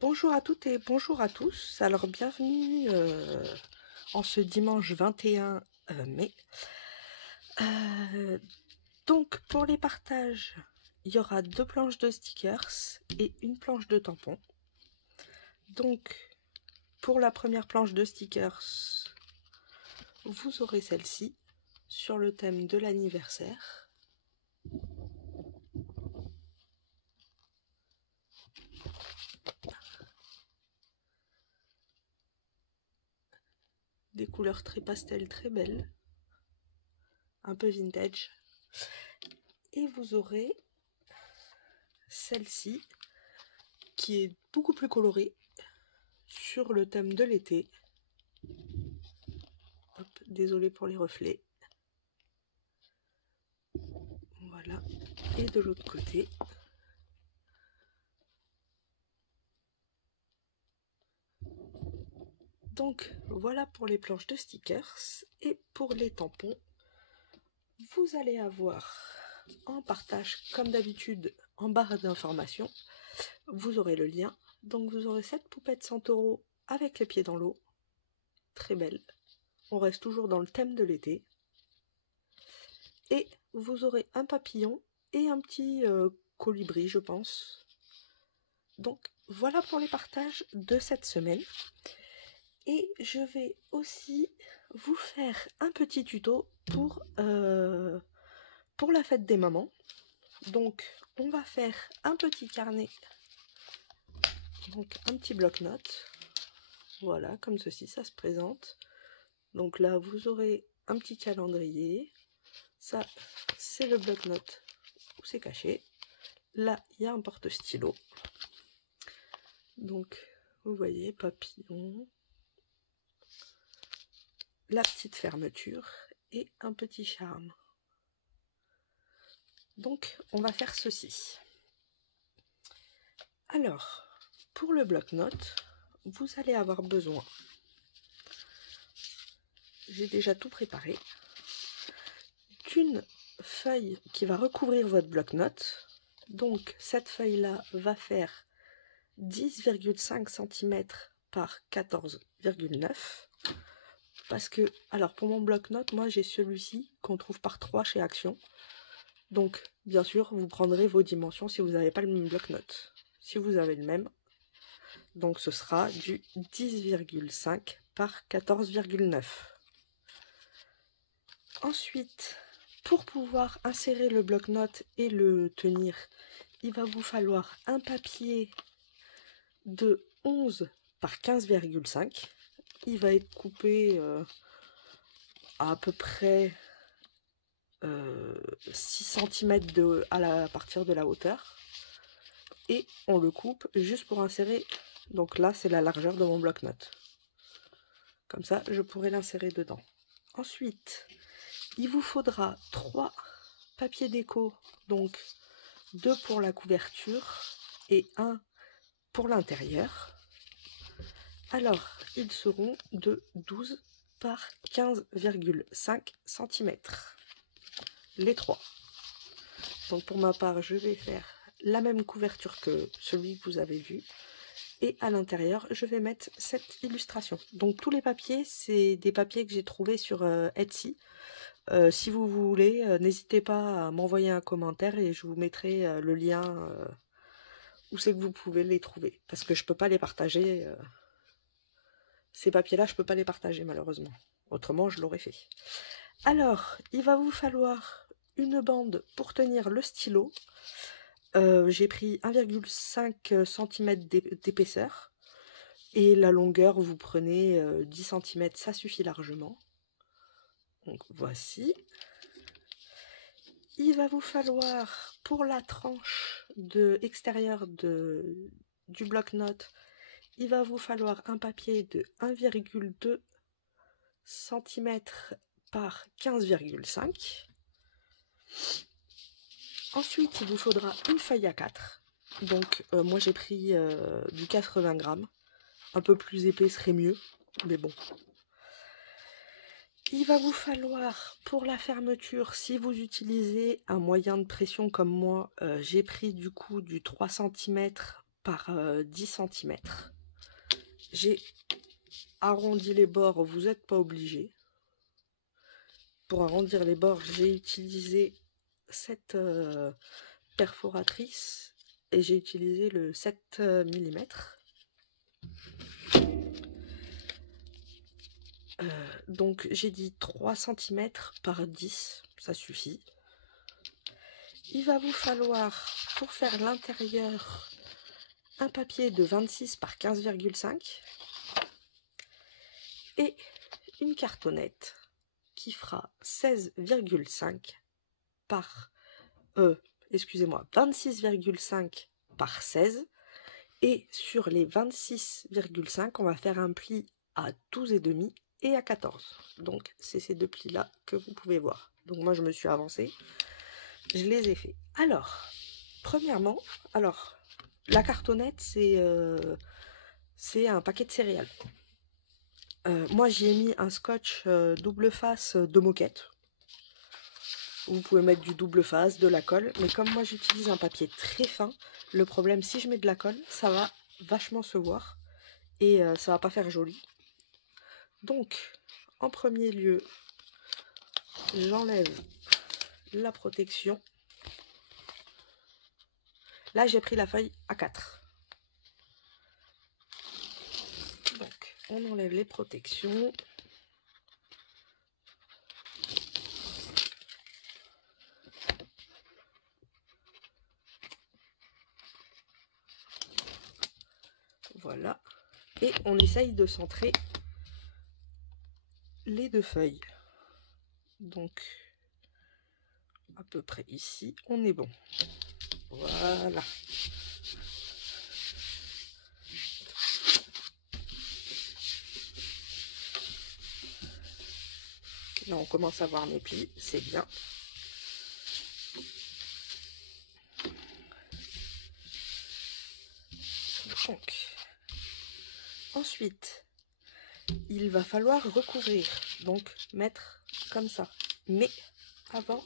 Bonjour à toutes et bonjour à tous. Alors bienvenue en ce dimanche 21 mai. Donc pour les partages, il y aura 2 planches de stickers et une planche de tampons. Donc pour la première planche de stickers, vous aurez celle-ci sur le thème de l'anniversaire. Des couleurs très pastel, très belles, un peu vintage. Et vous aurez celle-ci qui est beaucoup plus colorée sur le thème de l'été. Désolée pour les reflets. Voilà. Et de l'autre côté. Donc voilà pour les planches de stickers. Et pour les tampons, vous allez avoir en partage, comme d'habitude, en barre d'informations, vous aurez le lien. Donc vous aurez cette poupette Santoro avec les pieds dans l'eau. Très belle. On reste toujours dans le thème de l'été. Et vous aurez un papillon et un petit colibri, je pense. Donc voilà pour les partages de cette semaine. Et je vais aussi vous faire un petit tuto pour la fête des mamans. Donc on va faire un petit carnet, donc un petit bloc-notes. Voilà, comme ceci, ça se présente. Donc là, vous aurez un petit calendrier. Ça, c'est le bloc-notes où c'est caché. Là, il y a un porte-stylo. Donc, vous voyez, papillon, la petite fermeture et un petit charme. Donc, on va faire ceci. Alors, pour le bloc-notes, vous allez avoir besoin, j'ai déjà tout préparé, d'une feuille qui va recouvrir votre bloc-notes. Donc, cette feuille-là va faire 10,5 cm par 14,9. Parce que, alors pour mon bloc-notes, moi j'ai celui-ci qu'on trouve par 3 chez Action. Donc, bien sûr, vous prendrez vos dimensions si vous n'avez pas le même bloc-notes. Si vous avez le même, donc ce sera du 10,5 par 14,9. Ensuite, pour pouvoir insérer le bloc-notes et le tenir, il va vous falloir un papier de 11 par 15,5. Il va être coupé à peu près 6 cm à partir de la hauteur. Et on le coupe juste pour insérer. Donc là, c'est la largeur de mon bloc-notes. Comme ça, je pourrai l'insérer dedans. Ensuite, il vous faudra 3 papiers déco. Donc 2 pour la couverture et 1 pour l'intérieur. Alors, ils seront de 12 par 15,5 cm. Les 3. Donc pour ma part, je vais faire la même couverture que celui que vous avez vu. Et à l'intérieur, je vais mettre cette illustration. Donc tous les papiers, c'est des papiers que j'ai trouvés sur Etsy. Si vous voulez, n'hésitez pas à m'envoyer un commentaire et je vous mettrai le lien où c'est que vous pouvez les trouver. Parce que je peux pas les partager. Ces papiers-là, je peux pas les partager malheureusement. Autrement, je l'aurais fait. Alors, il va vous falloir une bande pour tenir le stylo. J'ai pris 1,5 cm d'épaisseur. Et la longueur, vous prenez 10 cm, ça suffit largement. Donc voici. Il va vous falloir, pour la tranche extérieure du bloc-notes, il va vous falloir un papier de 1,2 cm par 15,5. Ensuite, il vous faudra une feuille A4. Donc, moi j'ai pris du 80 grammes. Un peu plus épais serait mieux, mais bon. Il va vous falloir, pour la fermeture, si vous utilisez un moyen de pression comme moi, j'ai pris du coup du 3 cm par 10 cm. J'ai arrondi les bords, vous n'êtes pas obligé. Pour arrondir les bords, j'ai utilisé cette perforatrice et j'ai utilisé le 7 mm. Donc j'ai dit 3 cm par 10, ça suffit. Il va vous falloir, pour faire l'intérieur, un papier de 26 par 15,5 et une cartonnette qui fera 16,5 par... excusez-moi, 26,5 par 16. Et sur les 26,5, on va faire un pli à 12,5 et à 14. Donc c'est ces deux plis là que vous pouvez voir. Donc moi je me suis avancée, je les ai fait. Alors, premièrement, la cartonnette c'est un paquet de céréales. Moi j'y ai mis un scotch double face de moquette. Vous pouvez mettre du double face, de la colle, mais comme moi j'utilise un papier très fin, le problème si je mets de la colle, ça va vachement se voir et ça va pas faire joli. Donc, en premier lieu, j'enlève la protection. Là, j'ai pris la feuille A4. Donc, on enlève les protections. Voilà. Et on essaye de centrer les deux feuilles. Donc, à peu près ici, on est bon. Voilà. Là, on commence à voir mes plis, c'est bien. Donc, ensuite, il va falloir recouvrir, donc mettre comme ça. Mais avant,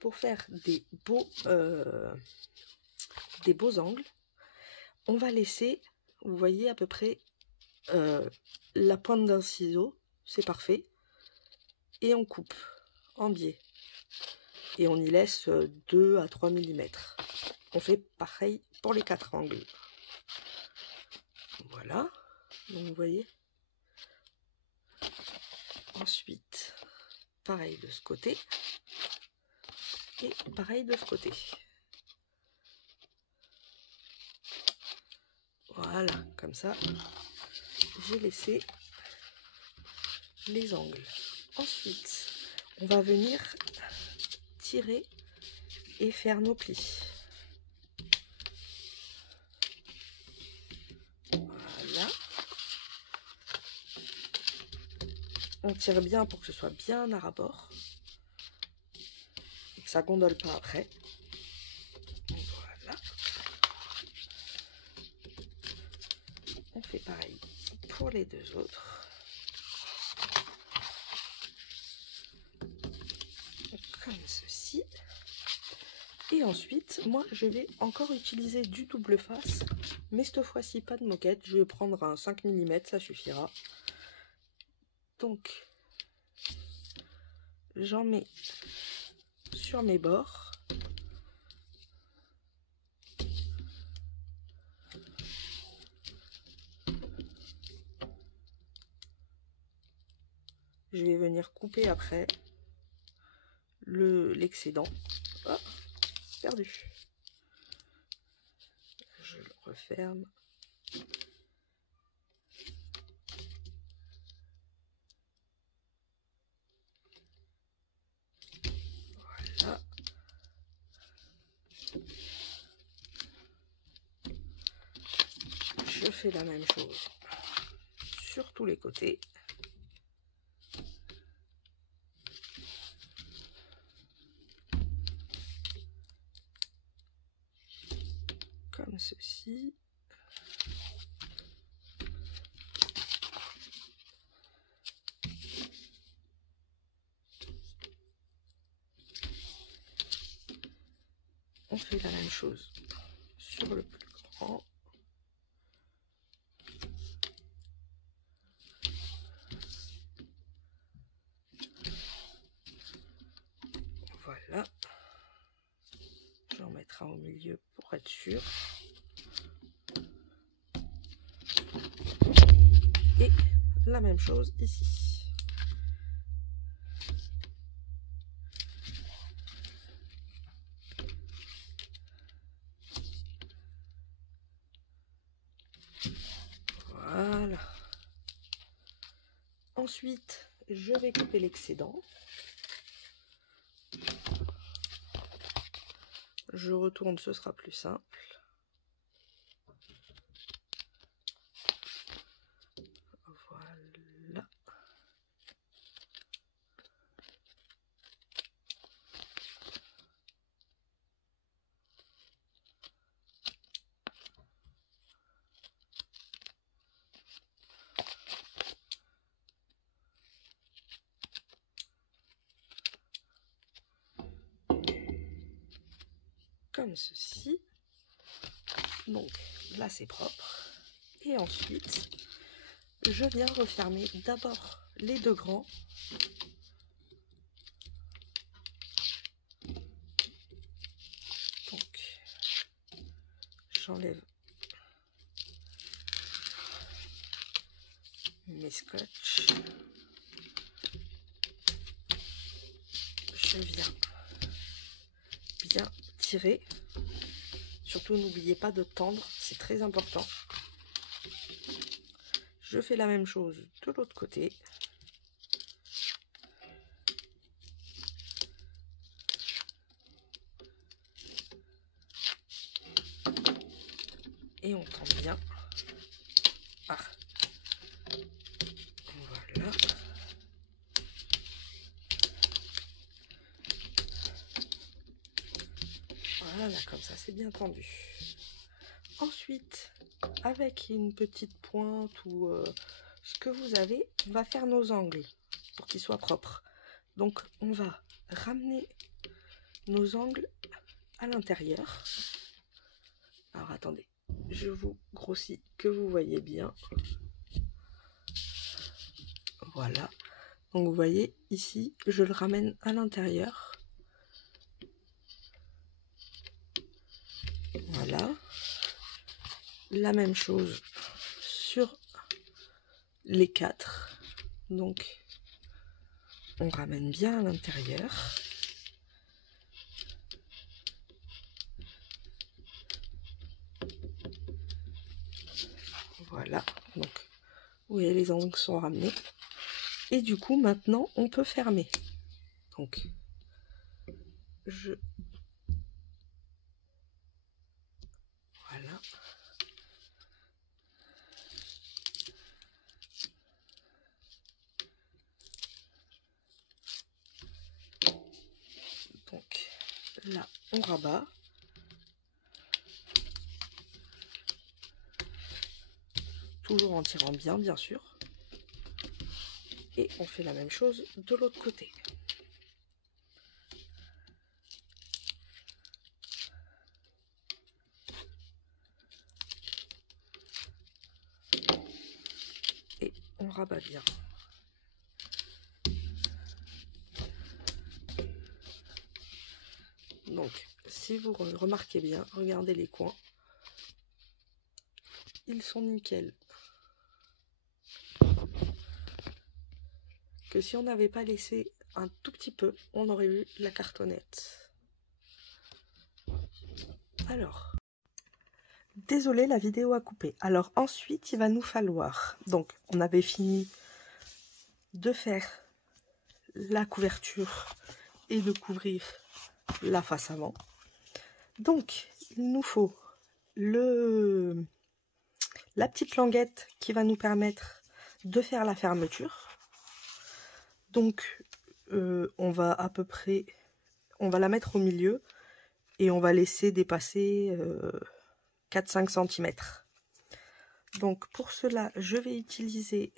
pour faire des beaux angles, on va laisser, vous voyez à peu près la pointe d'un ciseau, c'est parfait. Et on coupe en biais. Et on y laisse 2 à 3 mm. On fait pareil pour les 4 angles. Voilà, donc vous voyez. Ensuite, pareil de ce côté. Et pareil de ce côté. Voilà, comme ça, j'ai laissé les angles. Ensuite, on va venir tirer et faire nos plis. Voilà. On tire bien pour que ce soit bien à ras-bord. Et que ça gondole pas après. Voilà. On fait pareil pour les deux autres. Comme ceci. Et ensuite, moi, je vais encore utiliser du double face. Mais cette fois-ci, pas de moquette. Je vais prendre un 5 mm, ça suffira. Donc, j'en mets sur mes bords. Je vais venir couper après l'excédent. Oh, perdu. Je le referme. Voilà. Je fais la même chose sur tous les côtés. Comme ceci. On fait la même chose sur le plus grand. mettra au milieu pour être sûr. Et la même chose ici. Voilà. Ensuite, je vais couper l'excédent. Je retourne, ce sera plus simple. Voilà. Comme ceci. Donc là c'est propre. Et ensuite, je viens refermer d'abord les deux grands. Donc j'enlève mes scotch. Je viens bien tirer. Surtout n'oubliez pas de tendre, c'est très important. Je fais la même chose de l'autre côté. Et on tend bien. Ah. Voilà. Voilà, comme ça c'est bien tendu. Ensuite, avec une petite pointe ou ce que vous avez, on va faire nos angles pour qu'ils soient propres. Donc on va ramener nos angles à l'intérieur. Alors attendez, je vous grossis que vous voyez bien. Voilà. Donc vous voyez ici, je le ramène à l'intérieur. Voilà. La même chose sur les quatre. Donc on ramène bien à l'intérieur. Voilà. Donc vous voyez, les angles sont ramenés. Et du coup maintenant on peut fermer. Donc voilà. Donc là on rabat. Toujours en tirant bien sûr. Et on fait la même chose de l'autre côté. Et on rabat bien. Donc, si vous remarquez bien, regardez les coins. Ils sont nickel. Que si on n'avait pas laissé un tout petit peu, on aurait eu la cartonnette. Alors, désolé, la vidéo a coupé. Alors ensuite, il va nous falloir... Donc, on avait fini de faire la couverture et de couvrir la face avant. Donc, il nous faut la petite languette qui va nous permettre de faire la fermeture. Donc, on va à peu près... On va la mettre au milieu et on va laisser dépasser 4-5 cm. Donc, pour cela, je vais utiliser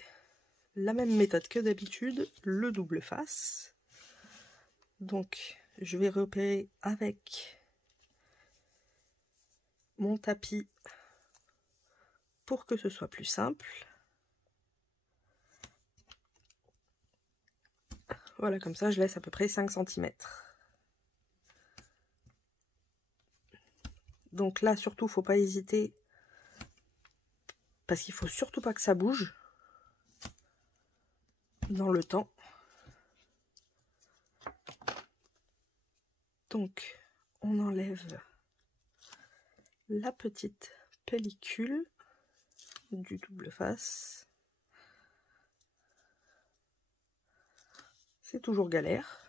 la même méthode que d'habitude, le double face. Donc, je vais repérer avec mon tapis pour que ce soit plus simple. Voilà, comme ça, je laisse à peu près 5 cm. Donc là, surtout, faut pas hésiter. Parce qu'il faut surtout pas que ça bouge dans le temps. Donc, on enlève la petite pellicule du double face. C'est toujours galère,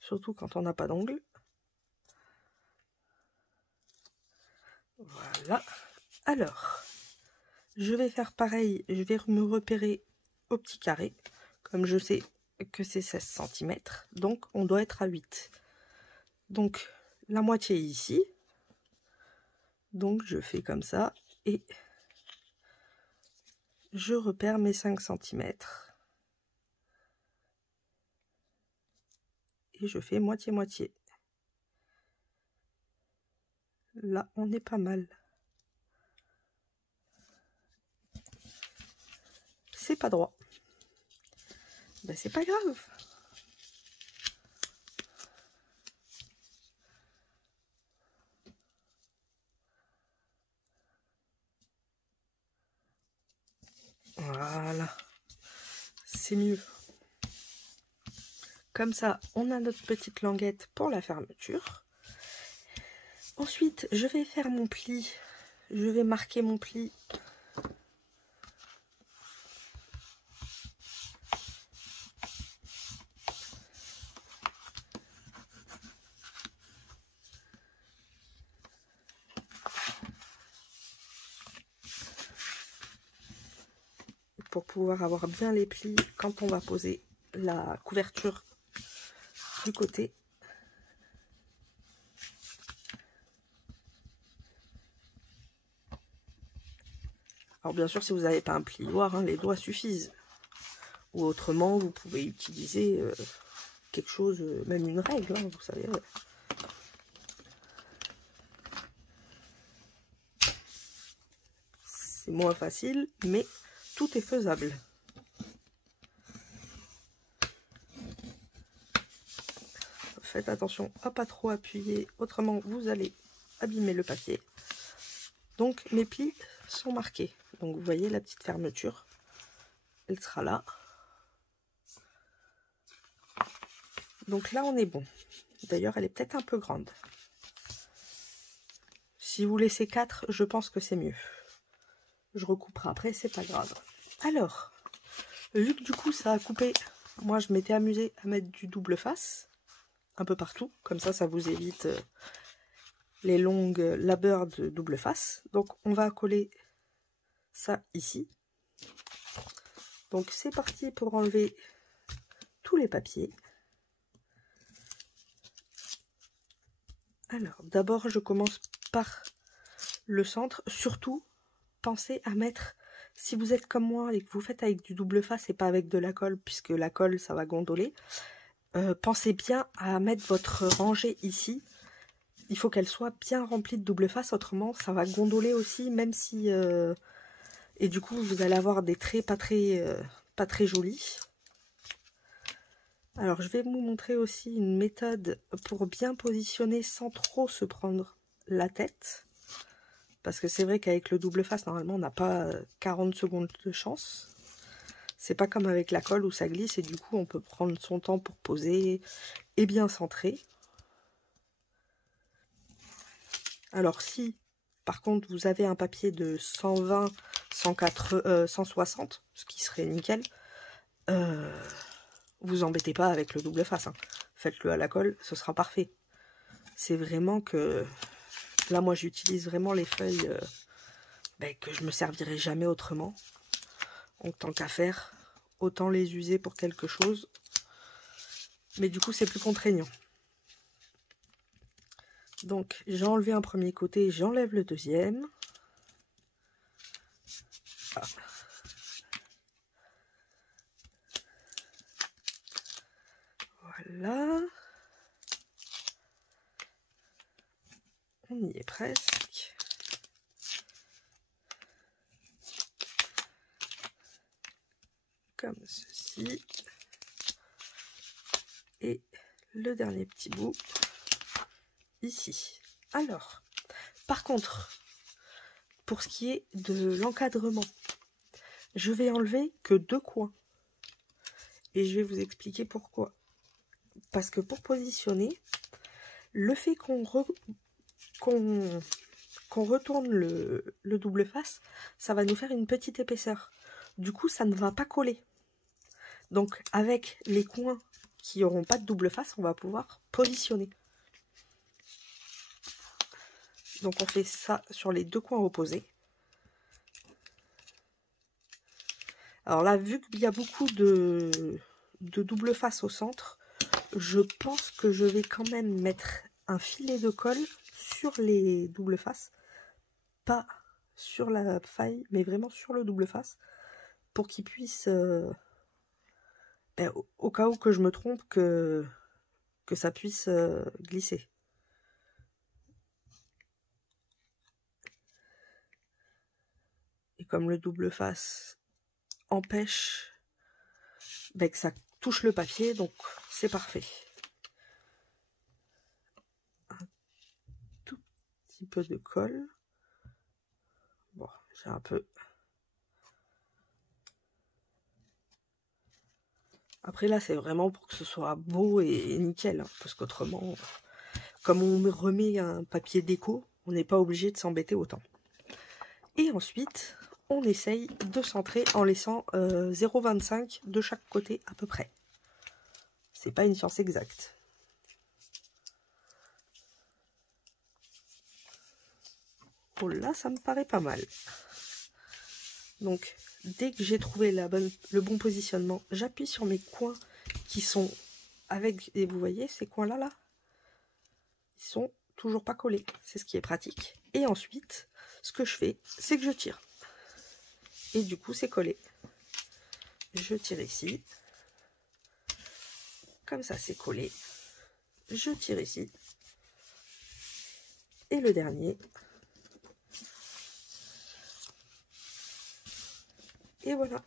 surtout quand on n'a pas d'ongles. Voilà. Alors, je vais faire pareil, je vais me repérer au petit carré, comme je sais que c'est 16 cm, donc on doit être à 8. Donc, la moitié est ici. Donc, je fais comme ça, et je repère mes 5 cm. Et je fais moitié-moitié. Là, on est pas mal. C'est pas droit. Ben, c'est pas grave. Voilà. C'est mieux. Comme ça, on a notre petite languette pour la fermeture. Ensuite, je vais faire mon pli. Je vais marquer mon pli. Pour pouvoir avoir bien les plis quand on va poser la couverture du côté. Alors bien sûr, si vous n'avez pas un plioir, hein, les doigts suffisent. Ou autrement, vous pouvez utiliser quelque chose, même une règle, hein, vous savez. C'est moins facile, mais tout est faisable. Faites attention à pas trop appuyer, autrement vous allez abîmer le papier. Donc mes plis sont marqués. Donc vous voyez la petite fermeture, elle sera là. Donc là on est bon. D'ailleurs elle est peut-être un peu grande. Si vous laissez 4, je pense que c'est mieux. Je recouperai après, c'est pas grave. Alors, vu que du coup ça a coupé, moi je m'étais amusée à mettre du double face un peu partout, comme ça vous évite les longues labeurs de double face. Donc on va coller ça ici. Donc c'est parti pour enlever tous les papiers. Alors d'abord je commence par le centre. Surtout pensez à mettre, si vous êtes comme moi et que vous faites avec du double face et pas avec de la colle, puisque la colle ça va gondoler, pensez bien à mettre votre rangée ici. Il faut qu'elle soit bien remplie de double face, autrement ça va gondoler aussi, même si... et du coup vous allez avoir des traits pas très jolis. Alors je vais vous montrer aussi une méthode pour bien positionner sans trop se prendre la tête. Parce que c'est vrai qu'avec le double face, normalement on n'a pas 40 secondes de chance. C'est pas comme avec la colle où ça glisse et du coup on peut prendre son temps pour poser et bien centrer. Alors si par contre vous avez un papier de 120, 160, ce qui serait nickel, vous embêtez pas avec le double face, hein. Faites-le à la colle, ce sera parfait. C'est vraiment que là moi j'utilise vraiment les feuilles que je me servirai jamais autrement. Donc tant qu'à faire, autant les user pour quelque chose. Mais du coup c'est plus contraignant. Donc j'ai enlevé un premier côté, j'enlève le deuxième. Ah. Voilà. On y est presque. Comme ceci. Et le dernier petit bout ici. Alors, Par contre, pour ce qui est de l'encadrement, je vais enlever que 2 coins. Et je vais vous expliquer pourquoi. Parce que pour positionner, le fait qu'on retourne le double face, ça va nous faire une petite épaisseur. Du coup, ça ne va pas coller. Donc, avec les coins qui n'auront pas de double face, on va pouvoir positionner. Donc, on fait ça sur les 2 coins opposés. Alors là, vu qu'il y a beaucoup de double face au centre, je pense que je vais quand même mettre un filet de colle sur les double faces, pas sur la faille, mais vraiment sur le double face, pour qu'il puisse, au cas où que je me trompe, que ça puisse glisser. Et comme le double face empêche que ça touche le papier, donc c'est parfait. Un tout petit peu de colle. Bon, j'ai un peu. Après là, c'est vraiment pour que ce soit beau et nickel, hein, parce qu'autrement, comme on remet un papier déco, on n'est pas obligé de s'embêter autant. Et ensuite, on essaye de centrer en laissant 0,25 de chaque côté à peu près. C'est pas une science exacte. Oh là, ça me paraît pas mal. Donc, dès que j'ai trouvé le bon positionnement, j'appuie sur mes coins qui sont avec, et vous voyez ces coins-là, là, ils sont toujours pas collés. C'est ce qui est pratique. Et ensuite, ce que je fais, c'est que je tire. Et du coup, c'est collé. Je tire ici. Comme ça, c'est collé. Je tire ici. Et le dernier. Et voilà.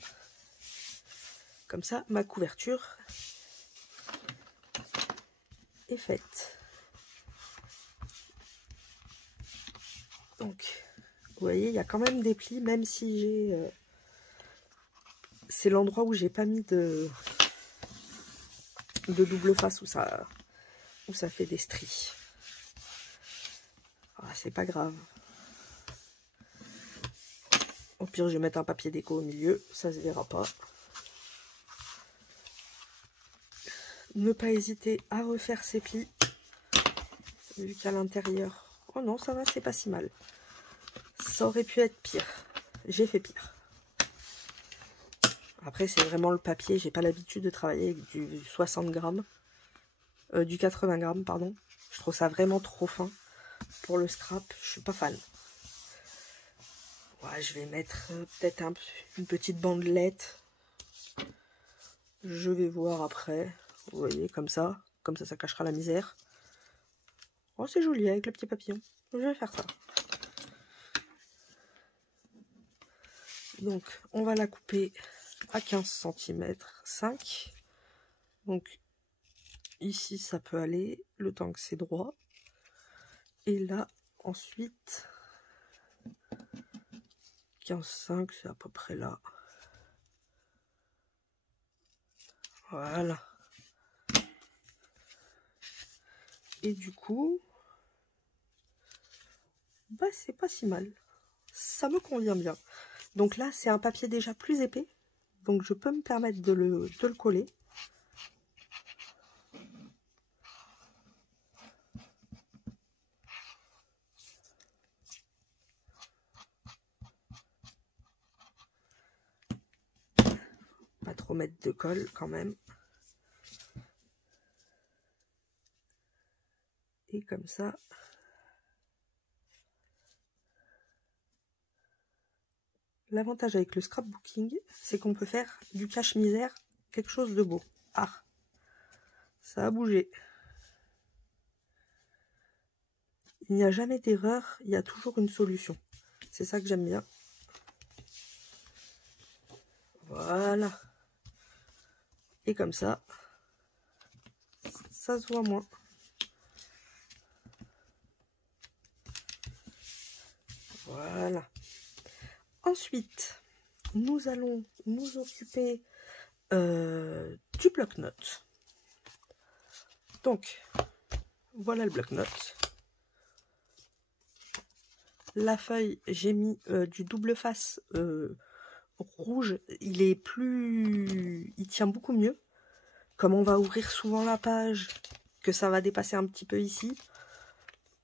Comme ça, ma couverture est faite. Donc, vous voyez, il y a quand même des plis, même si j'ai... c'est l'endroit où j'ai pas mis de double face, où ça fait des stries. Ah, c'est pas grave. Au pire, je vais mettre un papier déco au milieu, ça se verra pas. Ne pas hésiter à refaire ses plis, vu qu'à l'intérieur... Oh non, ça va, c'est pas si mal. Ça aurait pu être pire. J'ai fait pire. Après, c'est vraiment le papier. J'ai pas l'habitude de travailler avec du 60 grammes. Du 80 grammes, pardon. Je trouve ça vraiment trop fin. Pour le scrap, je suis pas fan. Ouais, je vais mettre peut-être une petite bandelette. Je vais voir après. Vous voyez, comme ça. Comme ça, ça cachera la misère. Oh, c'est joli avec le petit papillon. Je vais faire ça. Donc, on va la couper à 15 cm 5. Donc, ici, ça peut aller, le temps que c'est droit. Et là, ensuite, 15,5, c'est à peu près là. Voilà. Et du coup, bah c'est pas si mal. Ça me convient bien. Donc là, c'est un papier déjà plus épais. Donc je peux me permettre de le coller. Pas trop mettre de colle quand même. Et comme ça. L'avantage avec le scrapbooking, c'est qu'on peut faire du cache-misère quelque chose de beau. Ah, ça a bougé. Il n'y a jamais d'erreur, il y a toujours une solution. C'est ça que j'aime bien. Voilà. Et comme ça, ça se voit moins. Voilà. Ensuite, nous allons nous occuper du bloc-notes. Donc, voilà le bloc-notes. La feuille, j'ai mis du double face rouge. Il tient beaucoup mieux. Comme on va ouvrir souvent la page, que ça va dépasser un petit peu ici.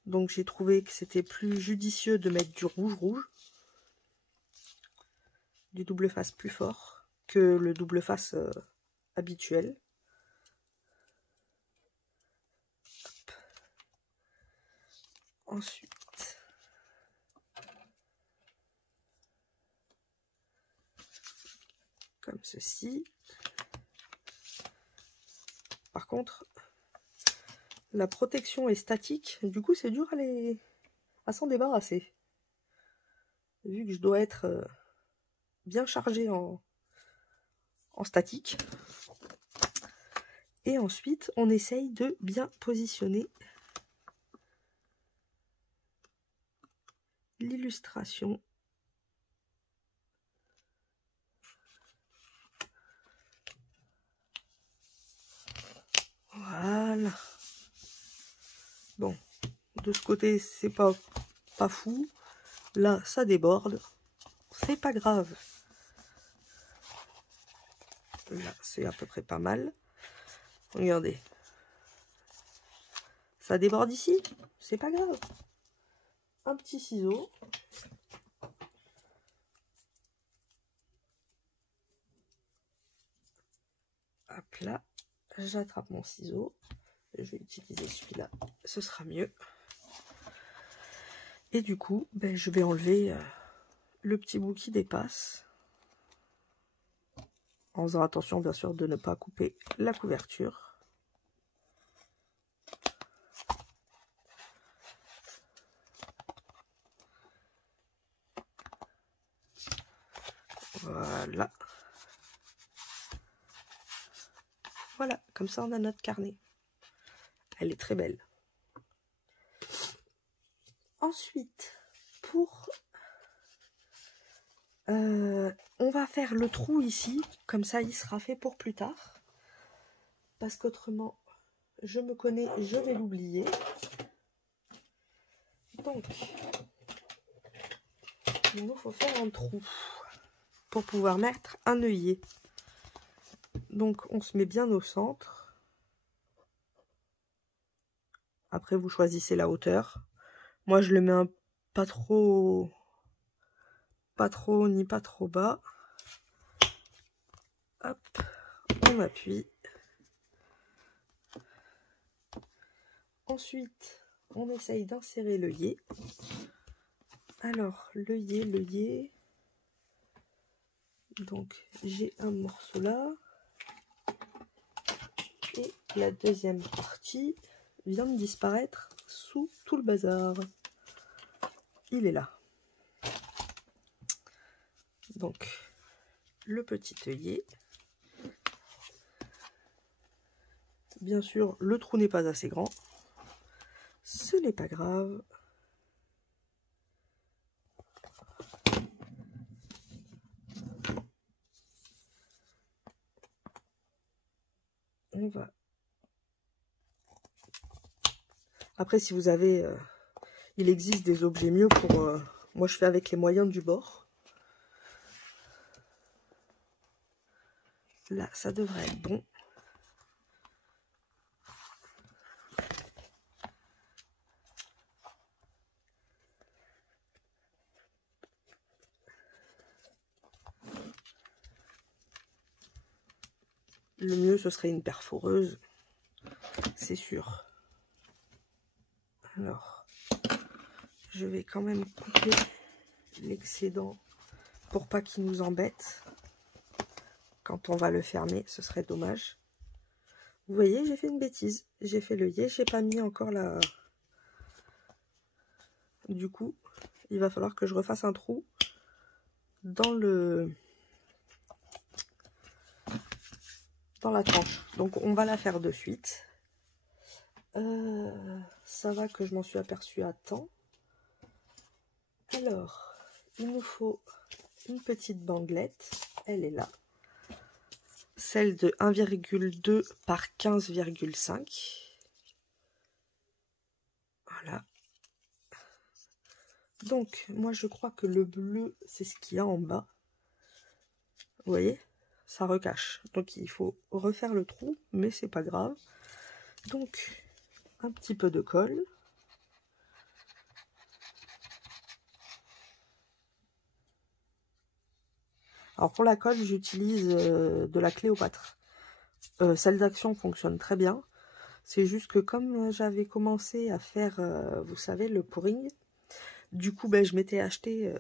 Donc j'ai trouvé que c'était plus judicieux de mettre du rouge. Du double face plus fort que le double face habituel. Hop. Ensuite, comme ceci. Par contre, la protection est statique, du coup c'est dur à s'en débarrasser. Vu que je dois être bien chargé en statique. Et ensuite, on essaye de bien positionner l'illustration. Voilà. Bon, de ce côté, c'est pas fou. Là, ça déborde. C'est pas grave. Là, c'est à peu près pas mal. Regardez. Ça déborde ici. C'est pas grave. Un petit ciseau. Hop là. J'attrape mon ciseau. Je vais utiliser celui-là. Ce sera mieux. Et du coup, ben, je vais enlever le petit bout qui dépasse. En faisant attention, bien sûr, de ne pas couper la couverture. Voilà. Voilà, comme ça on a notre carnet. Elle est très belle. Ensuite, on va faire le trou ici, comme ça il sera fait pour plus tard. Parce qu'autrement, je me connais, je vais l'oublier. Donc, il nous faut faire un trou pour pouvoir mettre un œillet. Donc, on se met bien au centre. Après, vous choisissez la hauteur. Moi, je le mets pas trop haut ni pas trop bas. Hop, on appuie. Ensuite, on essaye d'insérer l'œillet. Alors, l'œillet. Donc, j'ai un morceau là. Et la deuxième partie vient de disparaître sous tout le bazar. Il est là. Donc, le petit œillet. Bien sûr, le trou n'est pas assez grand. Ce n'est pas grave. On va... Après, si vous avez... il existe des objets mieux pour... moi, je fais avec les moyens du bord. Là, ça devrait être bon. Le mieux, ce serait une perforeuse. C'est sûr. Alors, je vais quand même couper l'excédent pour pas qu'il nous embête. Quand on va le fermer, ce serait dommage. Vous voyez, j'ai fait une bêtise. J'ai fait l'œillet, j'ai pas mis encore la... Du coup, il va falloir que je refasse un trou dans la tranche. Donc, on va la faire de suite. Ça va que je m'en suis aperçue à temps. Alors, il nous faut une petite bandelette, elle est là. Celle de 1,2 par 15,5. Voilà. Donc, moi je crois que le bleu, c'est ce qu'il y a en bas. Vous voyez? Ça recache. Donc il faut refaire le trou, mais c'est pas grave. Donc, un petit peu de colle. Alors pour la colle, j'utilise de la Cléopâtre. Celle d'Action fonctionne très bien. C'est juste que comme j'avais commencé à faire, vous savez, le pouring, du coup, ben, je m'étais acheté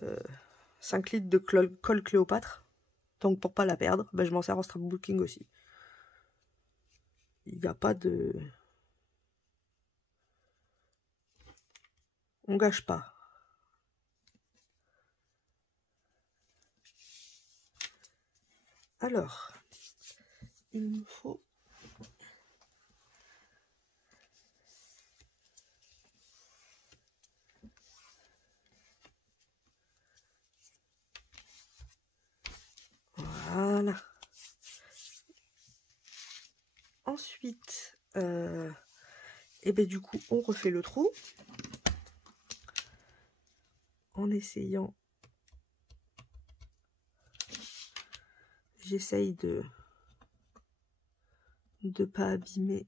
5 litres de colle Cléopâtre. Donc pour pas la perdre, ben, je m'en sers en scrapbooking aussi. Il n'y a pas de... On gâche pas. Alors, il nous faut... Voilà. Ensuite, et ben du coup, on refait le trou. En essayant... J'essaye de pas abîmer.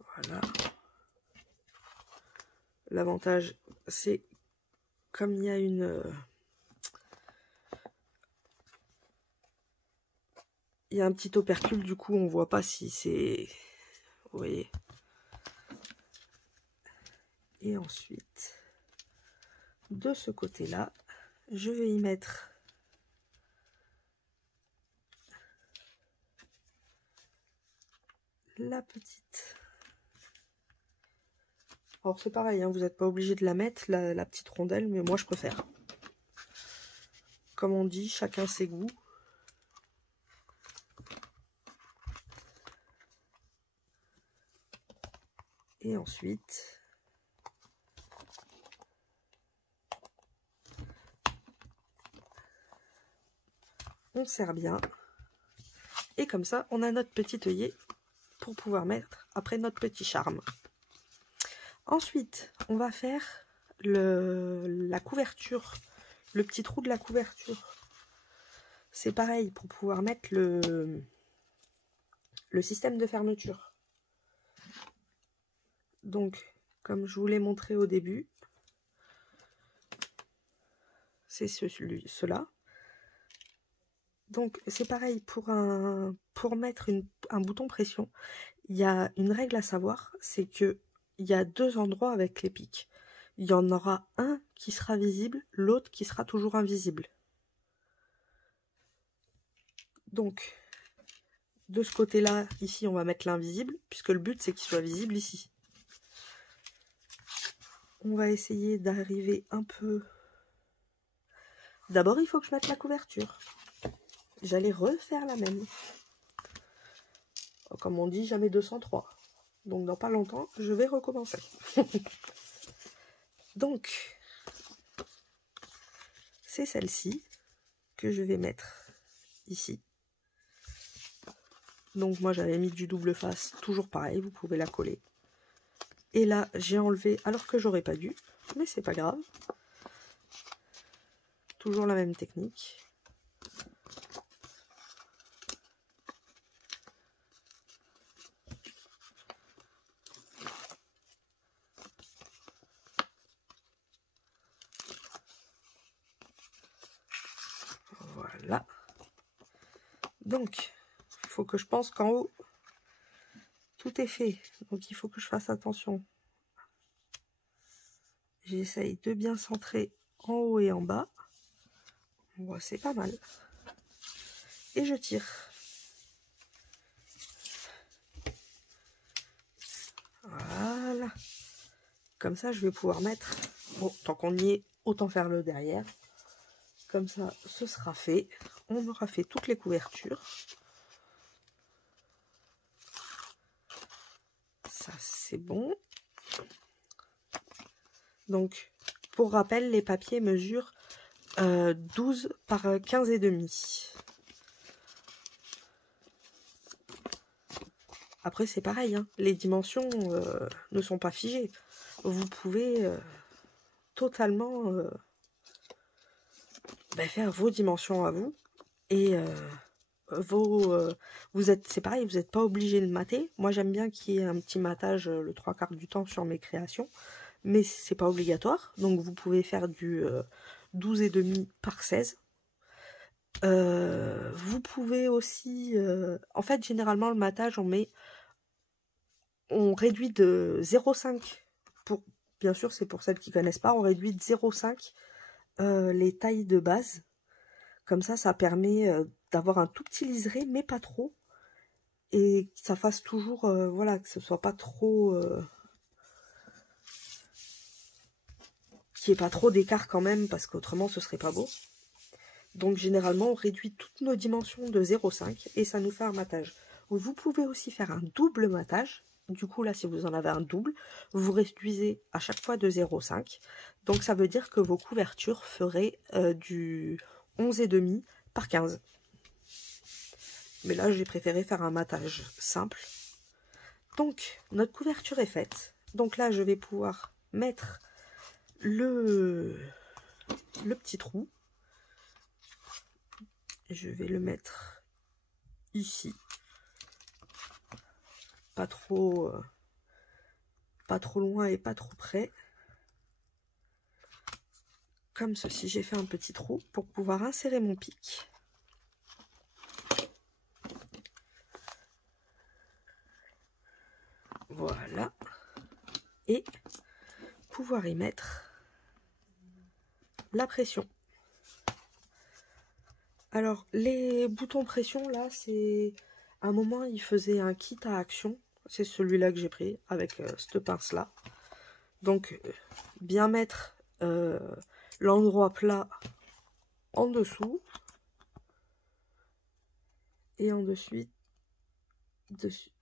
Voilà. L'avantage, c'est comme il y a une... il y a un petit opercule, du coup, on voit pas si c'est... Vous voyez. Et ensuite, de ce côté-là, je vais y mettre la petite... Alors c'est pareil, hein, vous n'êtes pas obligé de la mettre, la petite rondelle, mais moi je préfère. Comme on dit, chacun ses goûts. Et ensuite, on serre bien. Et comme ça, on a notre petit œillet pour pouvoir mettre après notre petit charme. Ensuite, on va faire la couverture, le petit trou de la couverture. C'est pareil pour pouvoir mettre le système de fermeture. Donc, comme je vous l'ai montré au début, c'est cela. Donc, c'est pareil pour mettre un bouton pression. Il y a une règle à savoir, c'est que il y a deux endroits avec les pics. Il y en aura un qui sera visible, l'autre qui sera toujours invisible. Donc, de ce côté-là, ici, on va mettre l'invisible, puisque le but, c'est qu'il soit visible ici. On va essayer d'arriver un peu... D'abord, il faut que je mette la couverture. J'allais refaire la même. Comme on dit, jamais 203. Donc, dans pas longtemps, je vais recommencer. Donc, c'est celle-ci que je vais mettre ici. Donc, moi, j'avais mis du double face. Toujours pareil, vous pouvez la coller. Et là, j'ai enlevé alors que j'aurais pas dû. Mais c'est pas grave. Toujours la même technique. Voilà. Donc, il faut que je pense qu'en haut, tout est fait. Donc, il faut que je fasse attention. J'essaye de bien centrer en haut et en bas. Bon, c'est pas mal. Et je tire. Voilà. Comme ça, je vais pouvoir mettre... Bon, tant qu'on y est, autant faire le derrière. Comme ça, ce sera fait. on aura fait toutes les couvertures. Ça, c'est bon. Donc, pour rappel, les papiers mesurent 12 par 15,5. Après, c'est pareil, hein, les dimensions ne sont pas figées. Vous pouvez totalement faire vos dimensions à vous. Et c'est pareil, vous n'êtes pas obligé de mater. Moi, j'aime bien qu'il y ait un petit matage le 3/4 du temps sur mes créations. Mais c'est pas obligatoire. Donc, vous pouvez faire du 12,5 par 16. Vous pouvez aussi... en fait, généralement, le matage, on réduit de 0,5 pour... Bien sûr, c'est pour celles qui ne connaissent pas. On réduit de 0,5 les tailles de base. Comme ça permet d'avoir un tout petit liseré, mais pas trop. Et que ça fasse toujours... voilà, que ce soit pas trop... qu'il n'y ait pas trop d'écart quand même, parce qu'autrement, ce serait pas beau. Donc, généralement, on réduit toutes nos dimensions de 0,5 et ça nous fait un matage. Vous pouvez aussi faire un double matage. Du coup, là, si vous en avez un double, vous réduisez à chaque fois de 0,5. Donc, ça veut dire que vos couvertures feraient du 11,5 par 15. Mais là, j'ai préféré faire un matage simple. Donc, notre couverture est faite. Donc là, je vais pouvoir mettre le petit trou. Je vais le mettre ici. Pas trop loin et pas trop près. Comme ceci, j'ai fait un petit trou pour pouvoir insérer mon pic. Voilà. Et pouvoir y mettre la pression. Alors, les boutons pression, là, c'est... À un moment, il faisait un kit à action. C'est celui-là que j'ai pris, avec cette pince-là. Donc, bien mettre l'endroit plat en dessous. Et en dessus,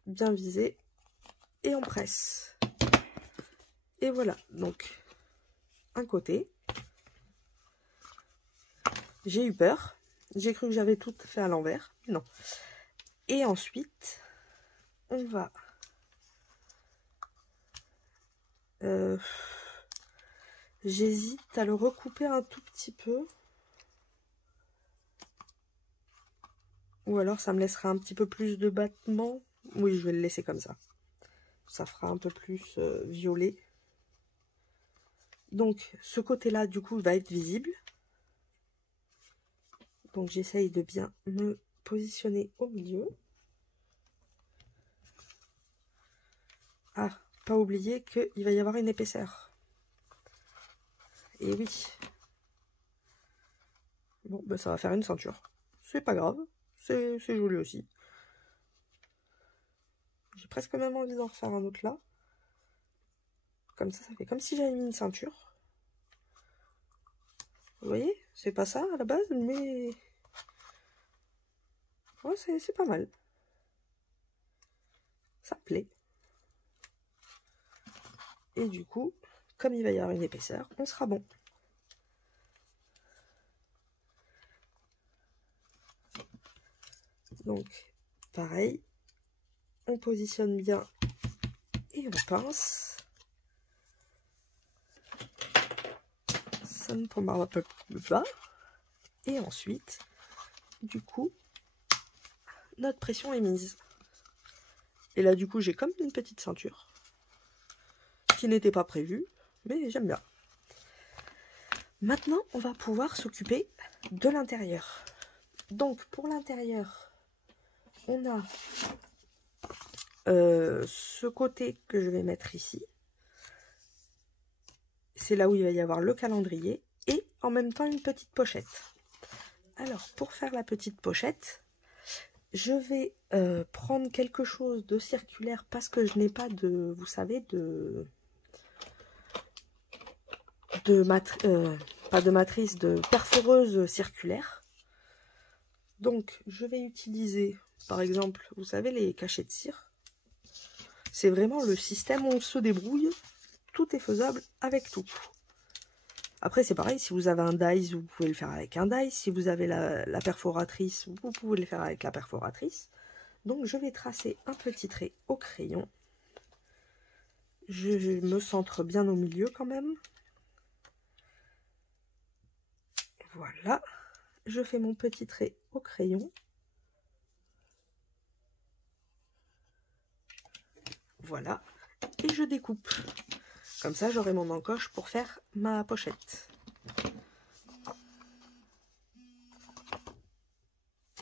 bien visé. Et on presse. Et voilà, donc, un côté. J'ai eu peur. J'ai cru que j'avais tout fait à l'envers. Non. Et ensuite, on va... j'hésite à le recouper un tout petit peu. Ou alors ça me laissera un petit peu plus de battement. Oui, je vais le laisser comme ça. Ça fera un peu plus violet. Donc, ce côté-là, du coup, va être visible. Donc, j'essaye de bien me positionner au milieu. Ah, pas oublier qu'il va y avoir une épaisseur. Et oui. Bon, ben ça va faire une ceinture. C'est pas grave. C'est joli aussi. J'ai presque même envie d'en refaire un autre là. Comme ça fait comme si j'avais mis une ceinture. Vous voyez? C'est pas ça à la base, mais... ouais, c'est pas mal. Ça me plaît. Et du coup, comme il va y avoir une épaisseur, on sera bon. Donc, pareil, on positionne bien et on pince. Ça me tombe un peu plus bas. Et ensuite, du coup, notre pression est mise. Et là, du coup, j'ai comme une petite ceinture. Qui n'était pas prévue, mais j'aime bien. Maintenant, on va pouvoir s'occuper de l'intérieur. Donc, pour l'intérieur, on a ce côté que je vais mettre ici. C'est là où il va y avoir le calendrier et en même temps une petite pochette. Alors, pour faire la petite pochette, je vais prendre quelque chose de circulaire parce que je n'ai pas de, vous savez, pas de matrice, de perforeuse circulaire. Donc, je vais utiliser, par exemple, vous savez, les cachets de cire. C'est vraiment le système où on se débrouille. Tout est faisable avec tout. Après, c'est pareil, si vous avez un dice, vous pouvez le faire avec un dice. Si vous avez la perforatrice, vous pouvez le faire avec la perforatrice. Donc, je vais tracer un petit trait au crayon. Je me centre bien au milieu quand même. Voilà. Je fais mon petit trait au crayon. Voilà. Et je découpe. Comme ça, j'aurai mon encoche pour faire ma pochette.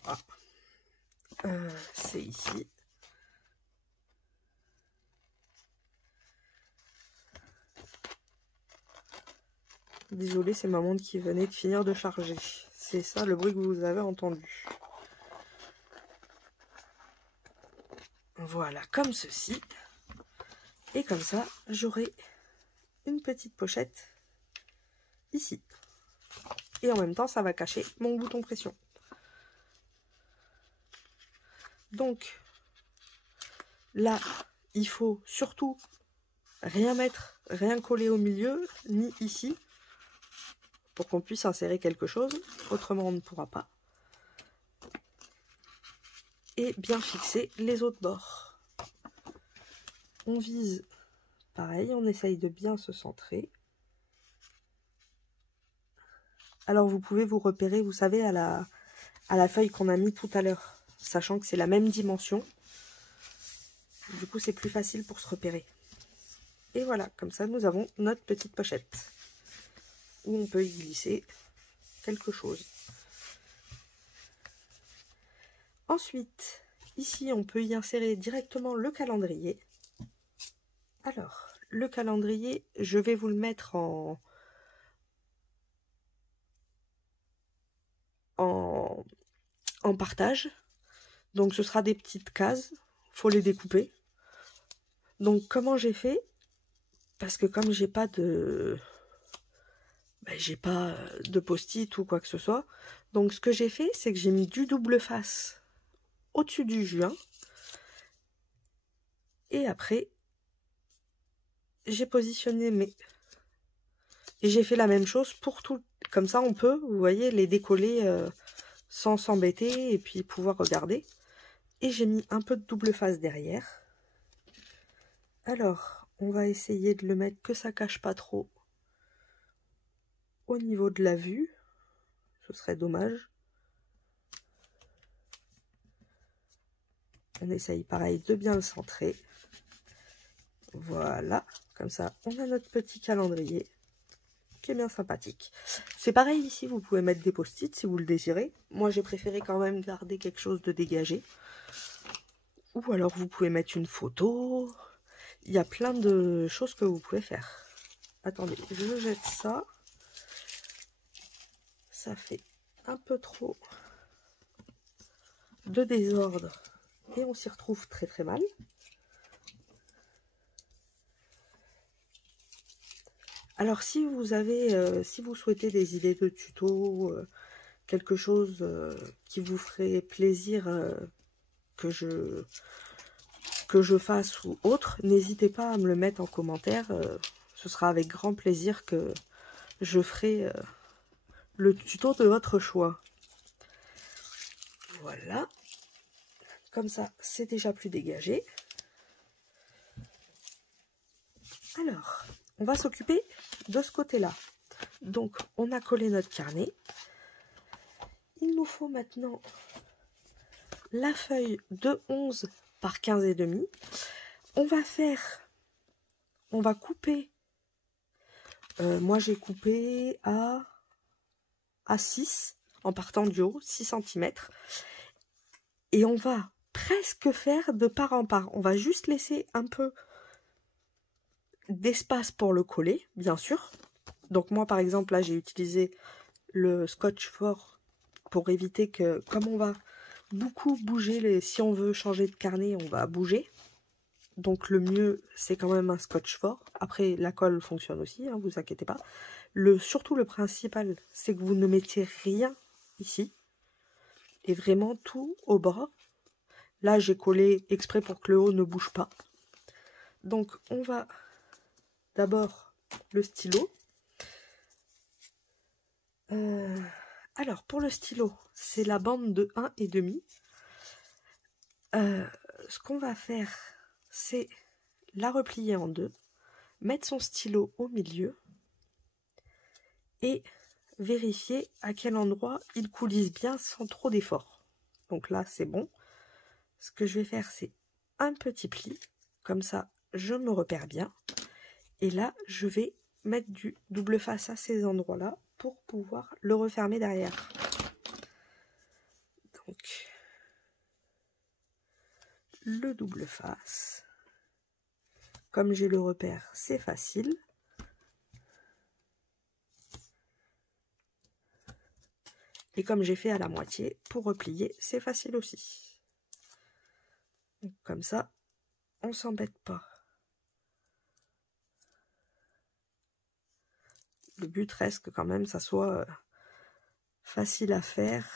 Ah. C'est ici. Désolée, c'est ma montre qui venait de finir de charger. C'est ça le bruit que vous avez entendu. Voilà, comme ceci. Et comme ça, j'aurai une petite pochette ici. Et en même temps, ça va cacher mon bouton pression. Donc, là, il faut surtout rien mettre, rien coller au milieu, ni ici, pour qu'on puisse insérer quelque chose. Autrement, on ne pourra pas. Et bien fixer les autres bords. On vise pareil, on essaye de bien se centrer. Alors vous pouvez vous repérer, vous savez, à la feuille qu'on a mis tout à l'heure, sachant que c'est la même dimension. Du coup, c'est plus facile pour se repérer. Et voilà, comme ça, nous avons notre petite pochette, où on peut y glisser quelque chose. Ensuite, ici, on peut y insérer directement le calendrier. Alors, le calendrier, je vais vous le mettre en partage. Donc, ce sera des petites cases. Faut les découper. Donc, comment j'ai fait? Parce que comme j'ai pas de... j'ai pas de post-it ou quoi que ce soit. Donc, ce que j'ai fait, c'est que j'ai mis du double face au-dessus du juin. Et après, j'ai positionné mes... Et j'ai fait la même chose pour tout. Comme ça, on peut, vous voyez, les décoller sans s'embêter et puis pouvoir regarder. Et j'ai mis un peu de double face derrière. Alors, on va essayer de le mettre que ça cache pas trop au niveau de la vue. Ce serait dommage. On essaye pareil de bien le centrer. Voilà, comme ça, on a notre petit calendrier qui est bien sympathique. C'est pareil ici, vous pouvez mettre des post-it si vous le désirez. Moi, j'ai préféré quand même garder quelque chose de dégagé. Ou alors, vous pouvez mettre une photo. Il y a plein de choses que vous pouvez faire. Attendez, je jette ça. Ça fait un peu trop de désordre et on s'y retrouve très très mal. Alors si vous avez, si vous souhaitez des idées de tuto, quelque chose qui vous ferait plaisir que je fasse ou autre, n'hésitez pas à me le mettre en commentaire. Ce sera avec grand plaisir que je ferai le tuto de votre choix. Voilà. Comme ça, c'est déjà plus dégagé. Alors, on va s'occuper de ce côté-là. Donc, on a collé notre carnet. Il nous faut maintenant la feuille de 11 par 15 et demi. On va couper. Moi, j'ai coupé à 6 en partant du haut, 6 cm. Et on va presque faire de part en part. On va juste laisser un peu d'espace pour le coller, bien sûr. Donc moi, par exemple, là, j'ai utilisé le scotch fort pour éviter que, comme on va beaucoup bouger, si on veut changer de carnet, on va bouger. Donc le mieux, c'est quand même un scotch fort. Après, la colle fonctionne aussi, hein, vous inquiétez pas. Surtout le principal, c'est que vous ne mettez rien ici. et vraiment tout au bas. Là, j'ai collé exprès pour que le haut ne bouge pas. Donc, on va d'abord le stylo. Alors, pour le stylo, c'est la bande de 1,5. Ce qu'on va faire, c'est la replier en deux, mettre son stylo au milieu et vérifier à quel endroit il coulisse bien sans trop d'effort. Donc là, c'est bon. Ce que je vais faire, c'est un petit pli, comme ça, je me repère bien. Et là, je vais mettre du double face à ces endroits-là pour pouvoir le refermer derrière. Donc, le double face. Comme j'ai le repère, c'est facile. Et comme j'ai fait à la moitié, pour replier, c'est facile aussi. Donc, comme ça, on s'embête pas. Le but reste que quand même ça soit facile à faire.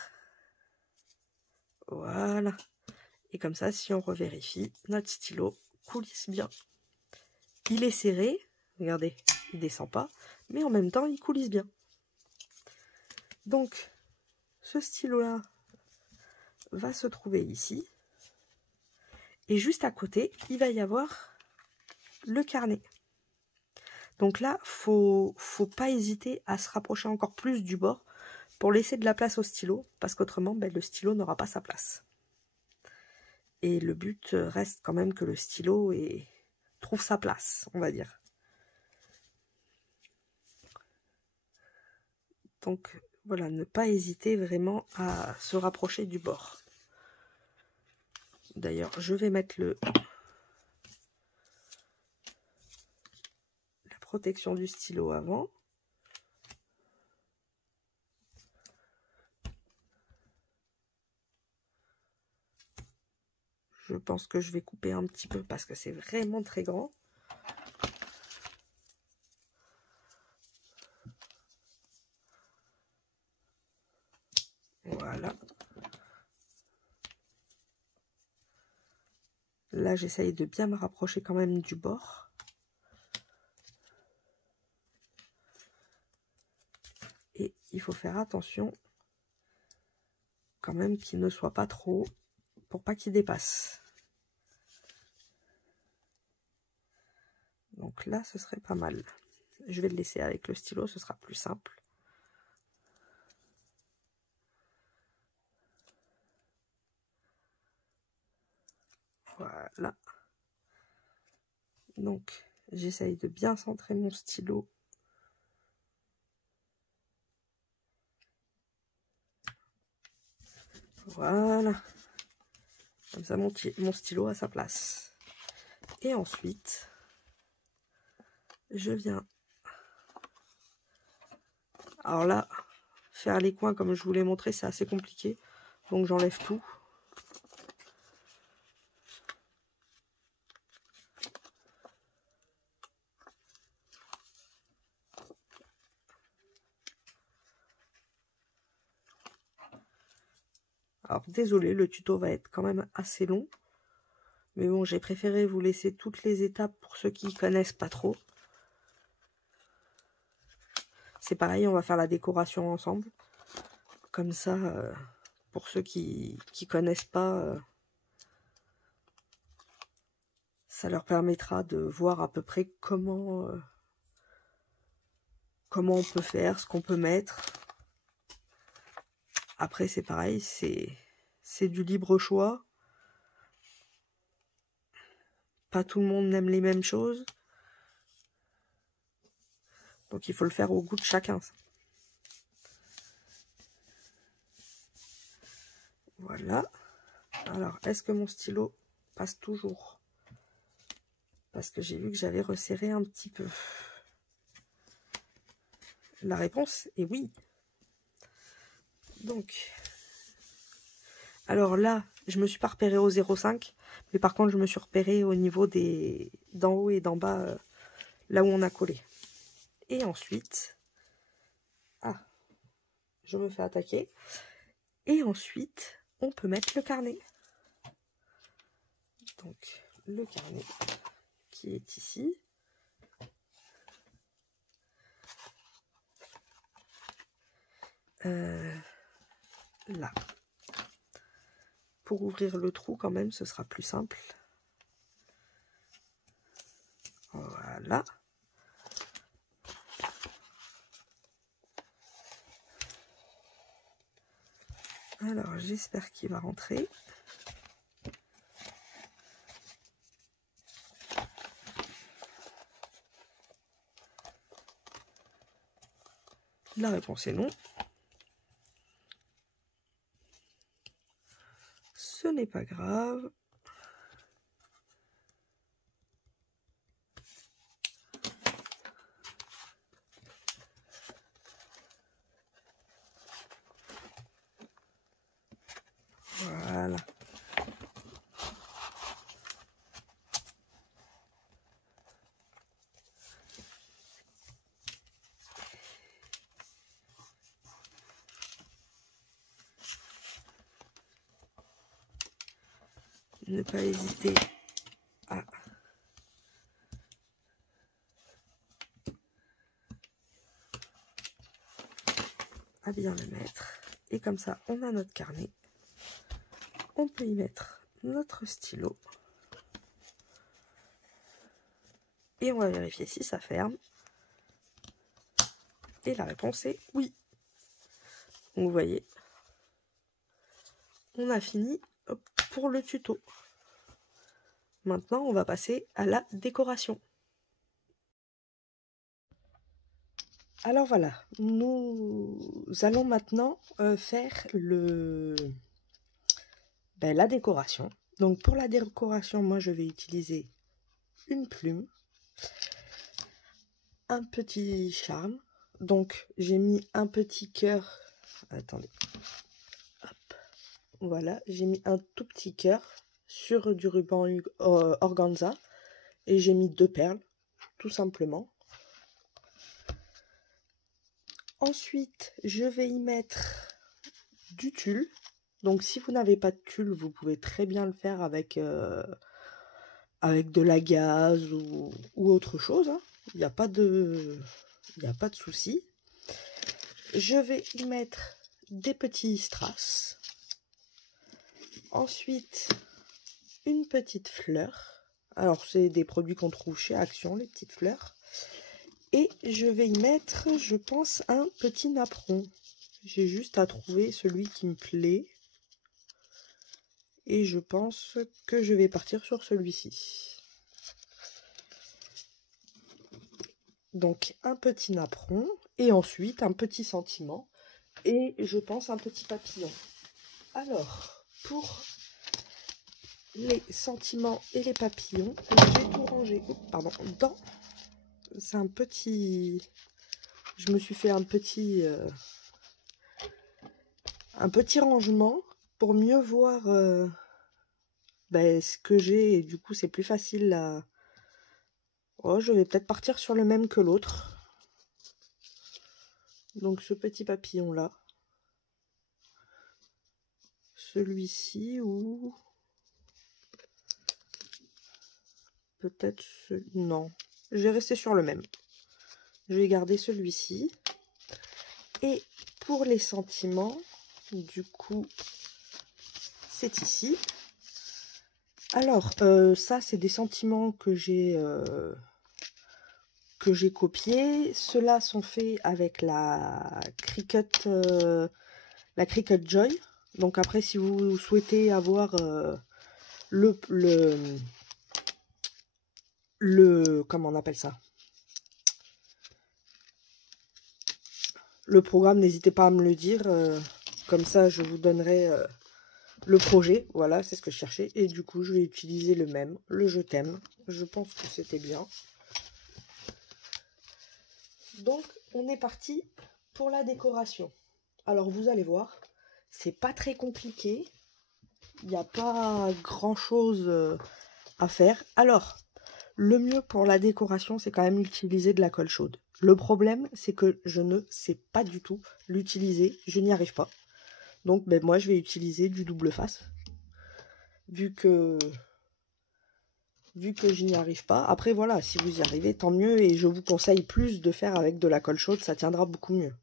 Voilà. Et comme ça, si on revérifie, notre stylo coulisse bien. Il est serré, regardez, il descend pas, mais en même temps, il coulisse bien. Donc, ce stylo-là va se trouver ici. Et juste à côté, il va y avoir le carnet. Donc là, faut pas hésiter à se rapprocher encore plus du bord pour laisser de la place au stylo, parce qu'autrement, le stylo n'aura pas sa place. Et le but reste quand même que le stylo trouve sa place, on va dire. Donc voilà, ne pas hésiter vraiment à se rapprocher du bord. D'ailleurs, je vais mettre la protection du stylo avant. Je pense que je vais couper un petit peu parce que c'est vraiment très grand. Voilà. Là, j'essaye de bien me rapprocher quand même du bord. Et il faut faire attention quand même qu'il ne soit pas trop haut pour pas qu'il dépasse. Donc là, ce serait pas mal. Je vais le laisser avec le stylo, ce sera plus simple. Voilà. Donc, j'essaye de bien centrer mon stylo. Voilà. Comme ça, mon stylo a sa place. Et ensuite, je viens... Alors là, faire les coins comme je vous l'ai montré, c'est assez compliqué. Donc j'enlève tout. Alors désolé, le tuto va être quand même assez long. Mais bon, j'ai préféré vous laisser toutes les étapes pour ceux qui connaissent pas trop. C'est pareil, on va faire la décoration ensemble. Comme ça, pour ceux qui connaissent pas, ça leur permettra de voir à peu près comment on peut faire, ce qu'on peut mettre. Après, c'est pareil, c'est du libre choix. Pas tout le monde aime les mêmes choses. Donc, il faut le faire au goût de chacun. Voilà. Alors, est-ce que mon stylo passe toujours? Parce que j'ai vu que j'avais resserré un petit peu. La réponse est oui. Donc, alors là, je me suis pas repéré au 0,5, mais par contre, je me suis repéré au niveau d'en haut et d'en bas, là où on a collé. Et ensuite, je me fais attaquer. Et ensuite, on peut mettre le carnet. Donc, le carnet qui est ici. Là. Pour ouvrir le trou, quand même, ce sera plus simple. Voilà. Alors, j'espère qu'il va rentrer. La réponse est non. Ce n'est pas grave. Voilà. Ne pas hésiter à bien le mettre. Et comme ça, on a notre carnet. On peut y mettre notre stylo. Et on va vérifier si ça ferme. Et la réponse est oui. Donc vous voyez, on a fini pour le tuto. Maintenant, on va passer à la décoration. Alors voilà, nous allons maintenant faire la décoration. Donc pour la décoration, moi je vais utiliser une plume, un petit charme. Donc j'ai mis un petit cœur. Attendez. Hop. Voilà, j'ai mis un tout petit cœur sur du ruban organza et j'ai mis 2 perles, tout simplement. Ensuite, je vais y mettre du tulle. Donc si vous n'avez pas de tulle, vous pouvez très bien le faire avec de la gaze ou autre chose. Hein. Il n'y a pas de souci. Je vais y mettre des petits strass. Ensuite, une petite fleur. Alors, c'est des produits qu'on trouve chez Action, les petites fleurs. Et je vais y mettre, je pense, un petit napperon. J'ai juste à trouver celui qui me plaît. Et je pense que je vais partir sur celui-ci. Donc, un petit napperon. Et ensuite, un petit sentiment. Et je pense un petit papillon. Alors, pour les sentiments et les papillons, j'ai tout rangé. Oups, pardon, dans... C'est un petit... Je me suis fait un petit rangement pour mieux voir ce que j'ai. Et du coup, c'est plus facile à... Oh, je vais peut-être partir sur le même que l'autre. Donc, ce petit papillon-là. Celui-ci ou... Peut-être... Non. Je vais rester sur le même. Je vais garder celui-ci. Et pour les sentiments, du coup, c'est ici. Alors, ça, c'est des sentiments que j'ai copiés. Ceux-là sont faits avec la Cricut Joy. Donc après, si vous souhaitez avoir comment on appelle ça, le programme, n'hésitez pas à me le dire. Comme ça, je vous donnerai le projet. Voilà, c'est ce que je cherchais. Et du coup, je vais utiliser le même, le Je t'aime. Je pense que c'était bien. Donc, on est parti pour la décoration. Alors, vous allez voir, c'est pas très compliqué. Il n'y a pas grand-chose à faire. Alors, le mieux pour la décoration, c'est quand même utiliser de la colle chaude. Le problème, c'est que je ne sais pas du tout l'utiliser. Je n'y arrive pas. Donc ben, moi je vais utiliser du double face. Vu que je n'y arrive pas. Après voilà, si vous y arrivez, tant mieux. Et je vous conseille plus de faire avec de la colle chaude, ça tiendra beaucoup mieux.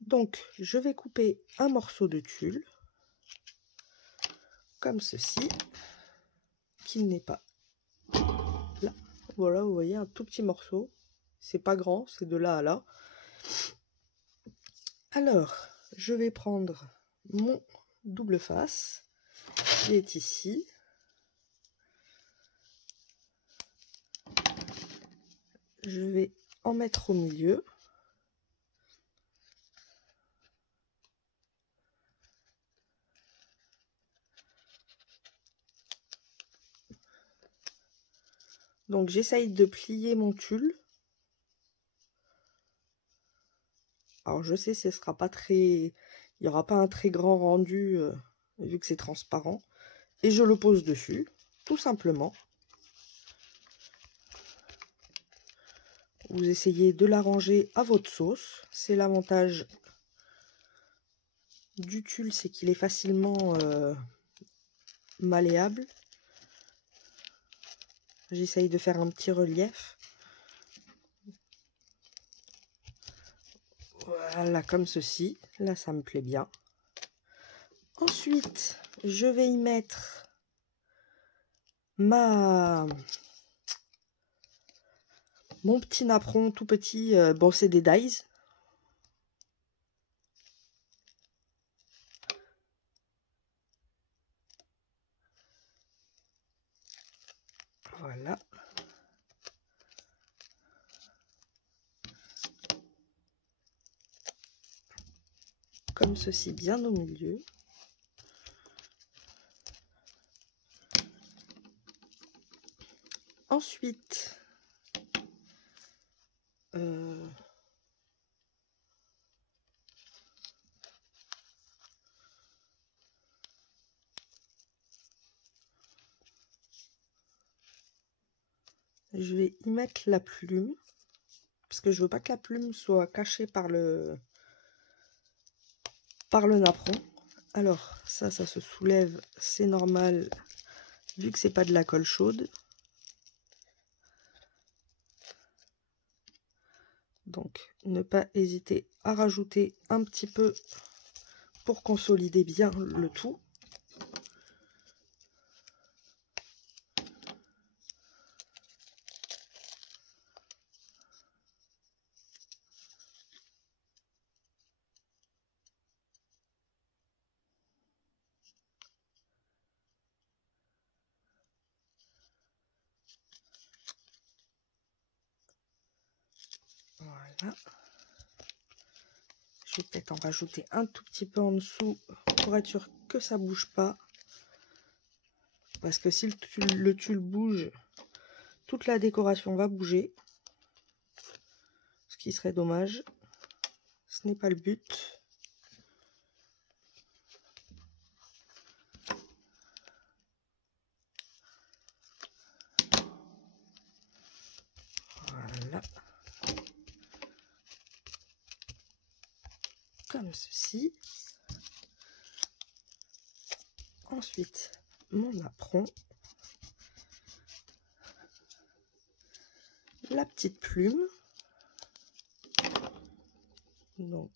Donc je vais couper un morceau de tulle. Comme ceci. Qu'il n'est pas là. Voilà, vous voyez, un tout petit morceau. C'est pas grand, c'est de là à là. Alors, je vais prendre mon double face qui est ici. Je vais en mettre au milieu. Donc j'essaye de plier mon tulle. Alors je sais, ce sera pas très, il n'y aura pas un très grand rendu vu que c'est transparent. Et je le pose dessus, tout simplement. Vous essayez de l'arranger à votre sauce. C'est l'avantage du tulle, c'est qu'il est facilement malléable. J'essaye de faire un petit relief. Voilà, comme ceci. Là, ça me plaît bien. Ensuite, je vais y mettre mon petit napperon tout petit. Bon, c'est des dies. Voilà. Comme ceci, bien au milieu. Ensuite, je vais y mettre la plume. Parce que je veux pas que la plume soit cachée par le napperon. Alors, ça se soulève, c'est normal, vu que c'est pas de la colle chaude. Donc, ne pas hésiter à rajouter un petit peu pour consolider bien le tout. Voilà. Je vais peut-être en rajouter un tout petit peu en dessous pour être sûr que ça bouge pas. Parce que si le tulle bouge, toute la décoration va bouger. Ce qui serait dommage. Ce n'est pas le but. Voilà. Comme ceci. Ensuite, mon napperon. La petite plume. Donc,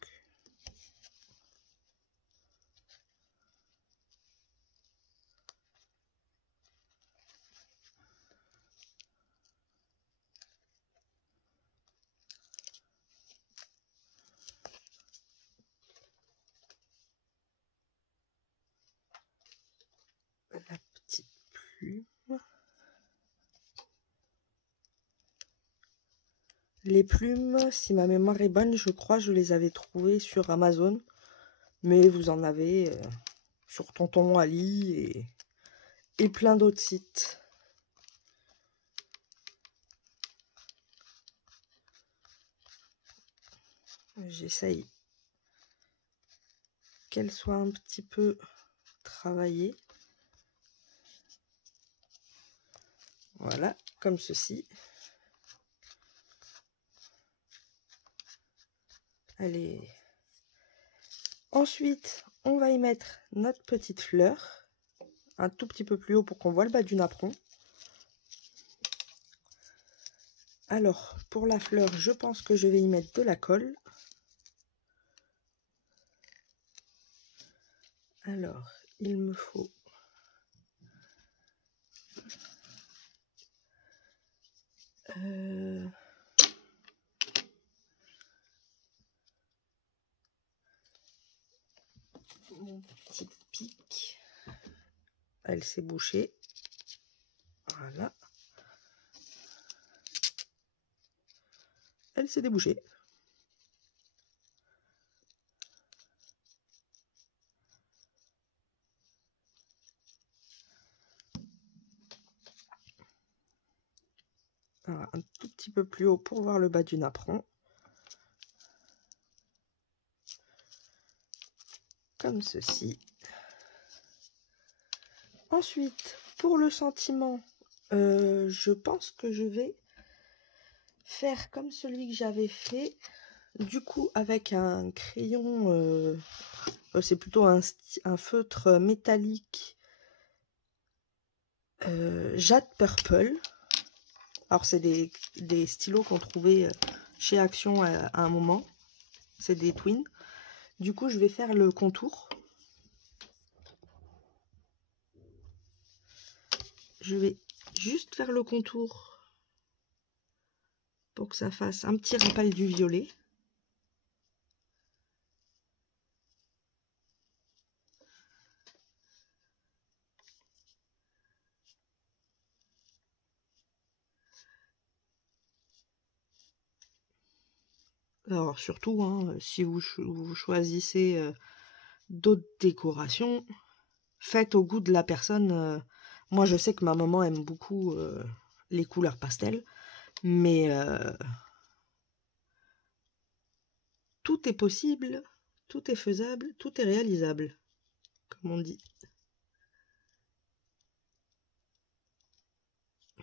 la petite plume. Les plumes, si ma mémoire est bonne, je crois que je les avais trouvées sur Amazon. Mais vous en avez sur Tonton Ali et plein d'autres sites. J'essaye qu'elle soit un petit peu travaillée. Voilà, comme ceci. Allez. Ensuite, on va y mettre notre petite fleur, un tout petit peu plus haut pour qu'on voit le bas du napperon. Alors, pour la fleur, je pense que je vais y mettre de la colle. Alors, il me faut mon petit pic. Elle s'est bouchée. Voilà. Elle s'est débouchée. Voilà, un tout petit peu plus haut pour voir le bas du napperon. Comme ceci. Ensuite, pour le sentiment, je pense que je vais faire comme celui que j'avais fait. Du coup, avec un crayon, c'est plutôt un feutre métallique Jade Purple. Alors, c'est des stylos qu'on trouvait chez Action à un moment. C'est des twins. Du coup, je vais faire le contour. Je vais juste faire le contour pour que ça fasse un petit rappel du violet. Alors surtout, hein, si vous choisissez d'autres décorations, faites au goût de la personne. Moi, je sais que ma maman aime beaucoup les couleurs pastel, mais tout est possible, tout est faisable, tout est réalisable, comme on dit.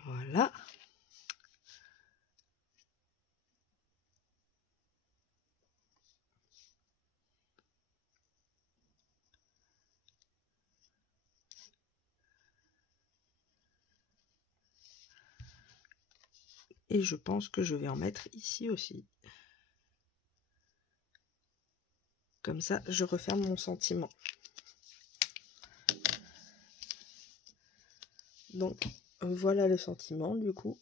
Voilà. Et je pense que je vais en mettre ici aussi. Comme ça, je referme mon sentiment. Donc, voilà le sentiment, du coup.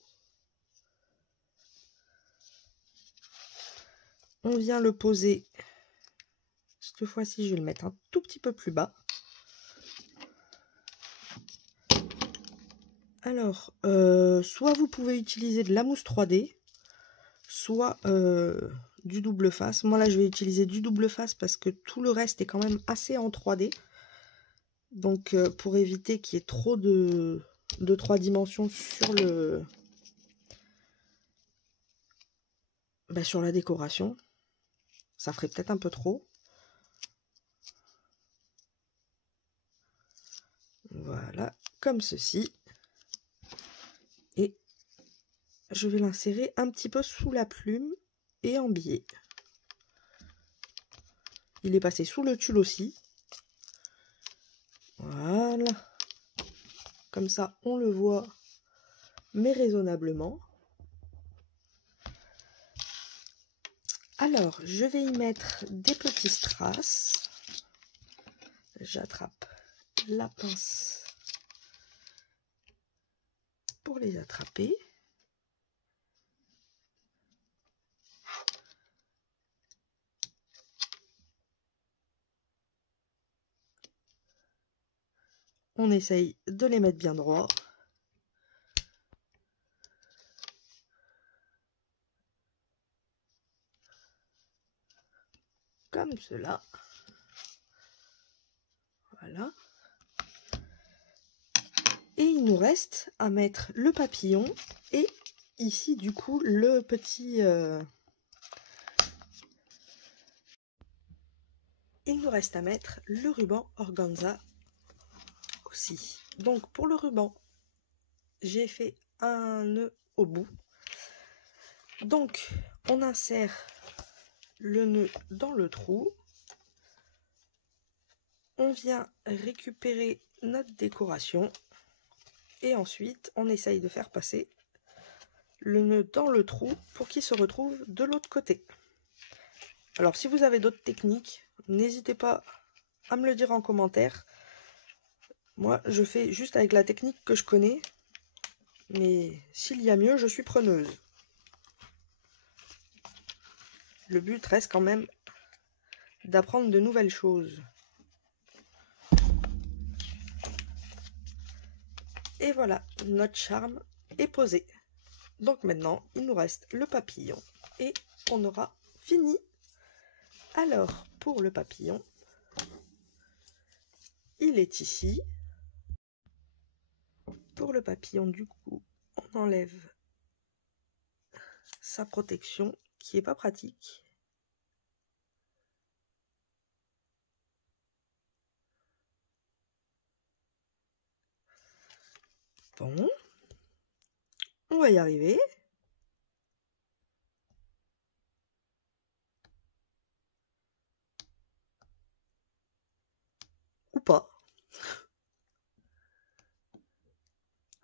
On vient le poser. Cette fois-ci, je vais le mettre un tout petit peu plus bas. Alors, soit vous pouvez utiliser de la mousse 3D, soit du double face. Moi, là, je vais utiliser du double face parce que tout le reste est quand même assez en 3D. Donc, pour éviter qu'il y ait trop de 3 dimensions sur sur la décoration. Ça ferait peut-être un peu trop. Voilà, comme ceci. Et je vais l'insérer un petit peu sous la plume et en biais. Il est passé sous le tulle aussi. Voilà. Comme ça, on le voit, mais raisonnablement. Alors, je vais y mettre des petits strass. J'attrape la pince pour les attraper. On essaye de les mettre bien droits. Comme cela. Voilà. Et il nous reste à mettre le papillon et ici du coup le petit... Il nous reste à mettre le ruban organza aussi. Donc pour le ruban, j'ai fait un nœud au bout. Donc on insère le nœud dans le trou. on vient récupérer notre décoration et ensuite on essaye de faire passer le nœud dans le trou pour qu'il se retrouve de l'autre côté. Alors si vous avez d'autres techniques, n'hésitez pas à me le dire en commentaire. Moi je fais juste avec la technique que je connais, mais s'il y a mieux, je suis preneuse. Le but reste quand même d'apprendre de nouvelles choses. Et voilà, notre charme est posé. Donc maintenant, il nous reste le papillon et on aura fini. Alors, pour le papillon, il est ici. Pour le papillon, du coup, on enlève sa protection qui est pas pratique. Bon, on va y arriver. Ou pas.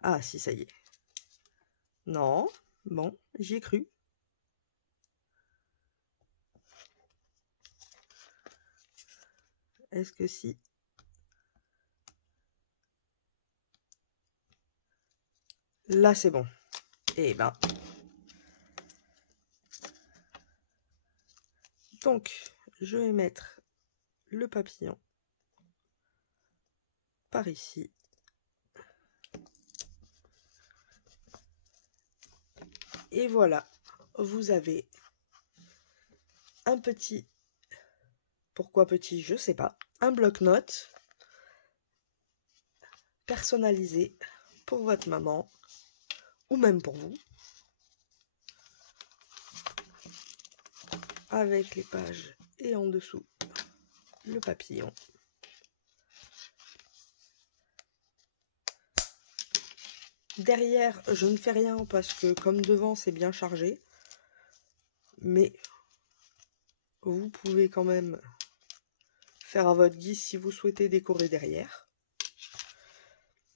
Ah si, ça y est. Non, bon, j'y ai cru. Est-ce que si? Là, c'est bon. Eh ben. Donc, je vais mettre le papillon par ici. Et voilà, vous avez un petit, pourquoi petit, je sais pas, un bloc-notes personnalisé pour votre maman ou même pour vous, avec les pages et en dessous le papillon. Derrière, je ne fais rien parce que comme devant c'est bien chargé, mais vous pouvez quand même faire à votre guise si vous souhaitez décorer derrière.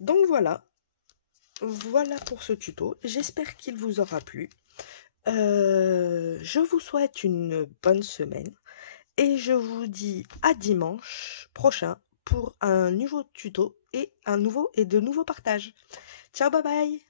Donc voilà, voilà pour ce tuto, j'espère qu'il vous aura plu. Je vous souhaite une bonne semaine et je vous dis à dimanche prochain pour un nouveau tuto et de nouveaux partages. Ciao, bye bye!